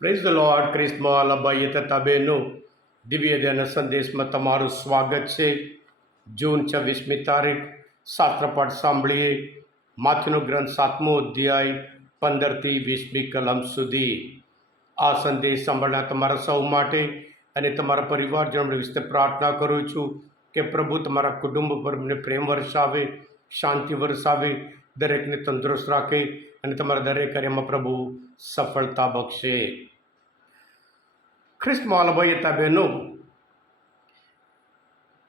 Praise the lord. ક્રિસ્મા લબાઈએ તથા બહેનો, દિવ્ય ધ્યાન સંદેશમાં તમારું સ્વાગત છે. જૂન 26મી તારીખ શાસ્ત્રપાઠ સાંભળીએ. માથેનો ગ્રંથ 7મો અધ્યાય 15થી 20મી કલમ સુધી. આ સંદેશ સાંભળનાર તમારા સૌ માટે અને તમારા પરિવારજનો વિશે પ્રાર્થના કરું છું કે પ્રભુ તમારા કુટુંબ પર પ્રેમ વરસાવે, શાંતિ વરસાવે, દરેકને તંદુરસ્ત રાખે અને તમારા દરેક કાર્યમાં પ્રભુ સફળતા બક્ષે. ખ્રિસ્તમાં ભાઈ હતા બહેનો,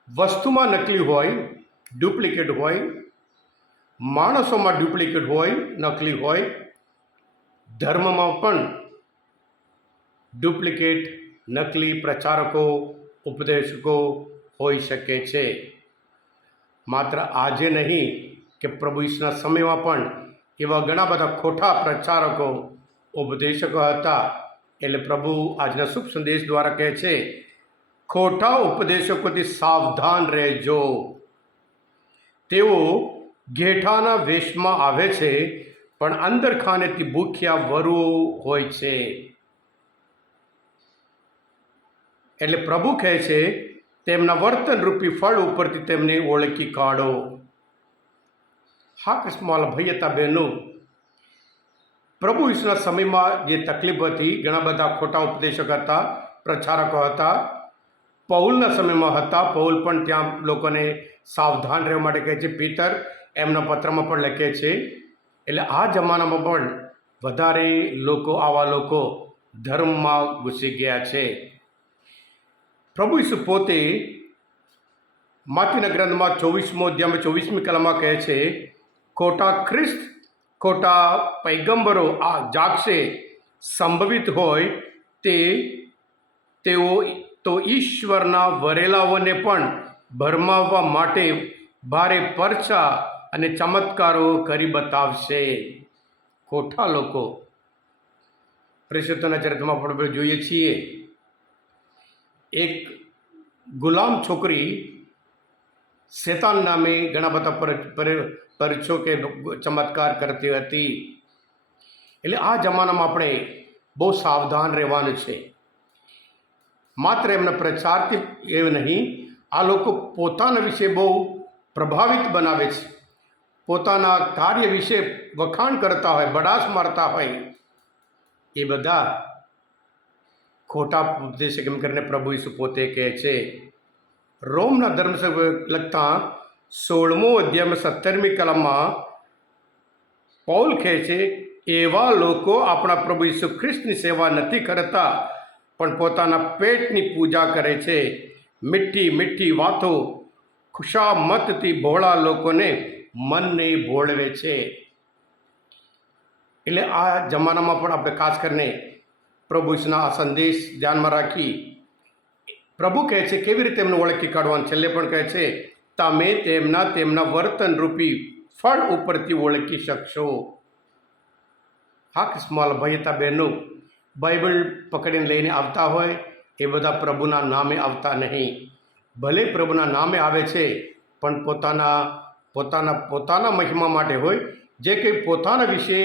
વસ્તુમાં નકલી હોય, ડુપ્લિકેટ હોય, માણસોમાં ડુપ્લિકેટ હોય, નકલી હોય, ધર્મમાં પણ ડુપ્લિકેટ નકલી પ્રચારકો, ઉપદેશકો હોઈ શકે છે. માત્ર આજે નહીં કે પ્રભુ ઈસુના સમયમાં પણ એવા ઘણા બધા ખોટા પ્રચારકો, ઉપદેશકો હતા. એટલે પ્રભુ આજના શુભ સંદેશ દ્વારા કહે છે, ખોટા ઉપદેશકોથી સાવધાન રહેજો. તેઓ ઘેટાના વેશમાં આવે છે, પણ અંદર ખાનેથી ભૂખ્યા વરુઓ હોય છે. એટલે પ્રભુ કહે છે, તેમના વર્તનરૂપી ફળ ઉપરથી તેમને ઓળખી કાઢો. હા કૃષ્ણવાલા ભાઈ હતા બહેનો, પ્રભુ ઈસુના સમયમાં જે તકલીફ હતી, ઘણા બધા ખોટા ઉપદેશક હતા, પ્રચારકો હતા. પૌલના સમયમાં હતા. પૌલ પણ ત્યાં લોકોને સાવધાન રહેવા માટે કહે છે. પીતર એમના પત્રમાં પણ લખે છે. એટલે આ જમાનામાં પણ વધારે આવા લોકો ધર્મમાં ઘૂસી ગયા છે. પ્રભુ ઈસુ પોતે માથેના ગ્રંથમાં 24મો અધ્યાયમાં 24મી કલમમાં કહે છે, ખોટા ખ્રિસ્ત, ખોટા પૈગંબરો આ જાગશે. સંભવિત હોય તેઓ તો ઈશ્વરના વરેલાઓને પણ ભરમાવવા માટે ભારે પરચા અને ચમત્કારો કરી બતાવશે. ખોટા લોકો. પ્રેષિતોના ચરિત્રમાં પણ જોઈએ છીએ, એક ગુલામ છોકરી શેતાન નામે ઘણા બધા પરચો કે ચમત્કાર કરતી હતી. એટલે આ જમાનામાં આપણે બહુ સાવધાન રહેવાનું છે. માત્ર એમના પ્રચારથી એવું નહીં, આ લોકો પોતાના વિશે બહુ પ્રભાવિત બનાવે છે. પોતાના કાર્ય વિશે વખાણ કરતા હોય, બડાસ મારતા હોય. એ બધા ખોટા ઉપદેશ એમ કરીને પ્રભુ ઈસુ પોતે કહે છે. રોમના ધર્મસભ્ય લગતા 16મો અધ્યાયમાં 17મી કલમમાં પૌલ કહે છે, એવા લોકો આપણા પ્રભુ ઈસુ ખ્રિસ્તની સેવા નથી કરતા, પણ પોતાના પેટની પૂજા કરે છે. મીઠી મીઠી વાતો ખુશામતથી ભોળા લોકોને મનને ભોળવે છે. એટલે આ જમાનામાં પણ આપણે ખાસ કરીને પ્રભુ ઈસુના આ સંદેશ ધ્યાનમાં રાખી પ્રભુ કહે છે કેવી રીતે એમને ઓળખી કાઢવાનું. છેલ્લે પણ કહે છે, તમે તેમના વર્તનરૂપી ફળ ઉપરથી ઓળખી શકશો. હા કિસ્માલ ભાઈ હતા બહેનો, બાઇબલ પકડીને લઈને આવતા હોય એ બધા પ્રભુના નામે આવતા નહીં. ભલે પ્રભુના નામે આવે છે, પણ પોતાના મહિમા માટે હોય. જે કંઈ પોતાના વિશે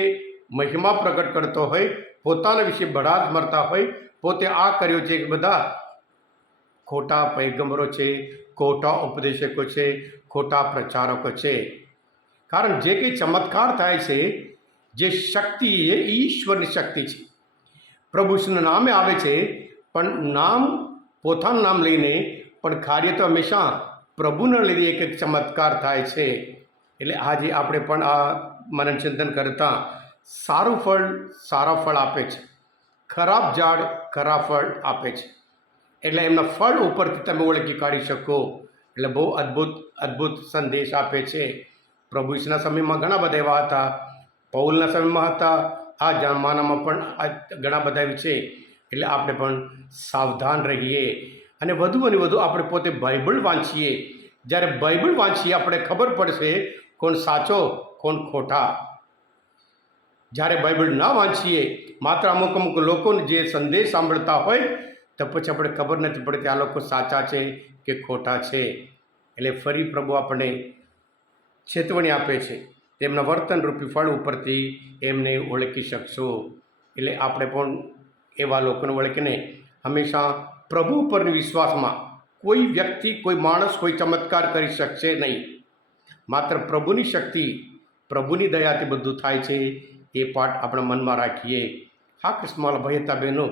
મહિમા પ્રગટ કરતો હોય, પોતાના વિશે બળાદ મરતા હોય, પોતે આ કર્યો છે, કે બધા ખોટા પૈગંબરો છે, ખોટા ઉપદેશકો છે, ખોટા પ્રચારકો છે. કારણ જે કંઈ ચમત્કાર થાય છે, જે શક્તિ એ ઈશ્વરની શક્તિ છે. પ્રભુ ઈસુના નામે આવે છે, પણ પોતાનું નામ લઈને, પણ કાર્ય તો હંમેશા પ્રભુના લીધે એક ચમત્કાર થાય છે. એટલે આજે આપણે પણ આ મનનચિંતન કરતાં સારું ફળ સારા ફળ આપે છે, ખરાબ ઝાડ ખરાબ ફળ આપે છે. એટલે એમના ફળ ઉપરથી તમે ઓળખી કાઢી શકો. એટલે બહુ અદ્ભુત સંદેશ આપે છે. પ્રભુ ઈસુના સમયમાં ઘણા બધા એવા હતા, પૌલના સમયમાં હતા, આ જમાનામાં પણ ઘણા બધા એવા છે. એટલે આપણે પણ સાવધાન રહીએ અને વધુ આપણે પોતે બાઇબલ વાંચીએ. જ્યારે બાઇબલ વાંચીએ આપણે ખબર પડશે કોણ સાચો કોણ ખોટા. જ્યારે બાઇબલ ના વાંચીએ, માત્ર અમુક લોકોને જે સંદેશ સાંભળતા હોય, તો પછી આપણે ખબર નથી પડતી આ લોકો સાચા છે કે ખોટા છે. એટલે ફરી પ્રભુ આપણને ચેતવણી આપે છે, તેમના વર્તનરૂપી ફળ ઉપરથી એમને ઓળખી શકશો. એટલે આપણે પણ એવા લોકોને વળીને હંમેશા પ્રભુ પરના વિશ્વાસમાં કોઈ વ્યક્તિ, કોઈ માણસ, કોઈ ચમત્કાર કરી શકશે નહીં. માત્ર પ્રભુની શક્તિ, પ્રભુની દયાથી બધું થાય છે. એ પાઠ આપણા મનમાં રાખીએ. હા કૃષ્ણવાલા ભાઈ હતા બહેનો,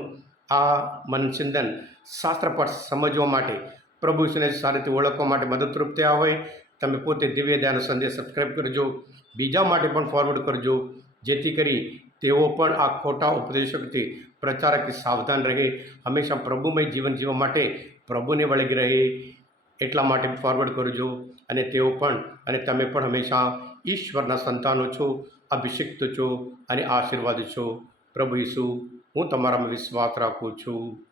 આ મનચિંતન શાસ્ત્રપાઠ સમજવા માટે, પ્રભુ વિશેને સારી રીતે ઓળખવા માટે મદદરૂપ થયા હોય, તમે પોતે દિવ્ય દયાનો સંદેશ સબસ્ક્રાઈબ કરજો, બીજા માટે પણ ફોરવર્ડ કરજો, જેથી કરી તેઓ પણ આ ખોટા ઉપદેશોથી પ્રચારકથી સાવધાન રહે, હંમેશા પ્રભુમય જીવન જીવવા માટે પ્રભુને વળગી રહે. એટલા માટે ફોરવર્ડ કરજો. અને તેઓ પણ અને તમે પણ હંમેશા ઈશ્વરના સંતાનો છો, અભિષિક્ત છો અને આશીર્વાદ છો. પ્રભુ ઈસુ, હું તમારામાં વિશ્વાસ રાખું છું.